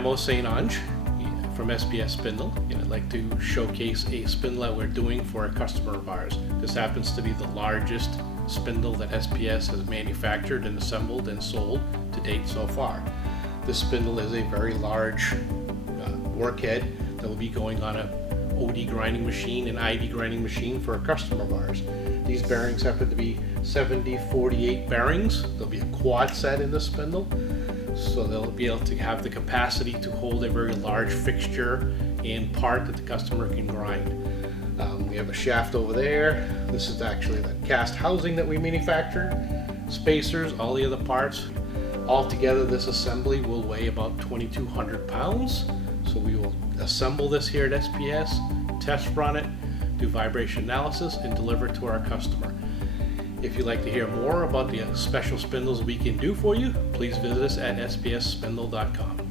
Guillermo St. Ange from SPS Spindle, and I'd like to showcase a spindle that we're doing for a customer of ours. This happens to be the largest spindle that SPS has manufactured and assembled and sold to date so far. This spindle is a very large workhead that will be going on a OD grinding machine and ID grinding machine for a customer of ours. These bearings happen to be 70-48 bearings. There'll be a quad set in the spindle, so they'll be able to have the capacity to hold a very large fixture and part that the customer can grind. We have a shaft over there. This is actually the cast housing that we manufacture, spacers, all the other parts. Altogether, this assembly will weigh about 2,200 pounds. So we will assemble this here at SPS, test run it, do vibration analysis, and deliver it to our customer. If you'd like to hear more about the special spindles we can do for you, please visit us at spsspindle.com.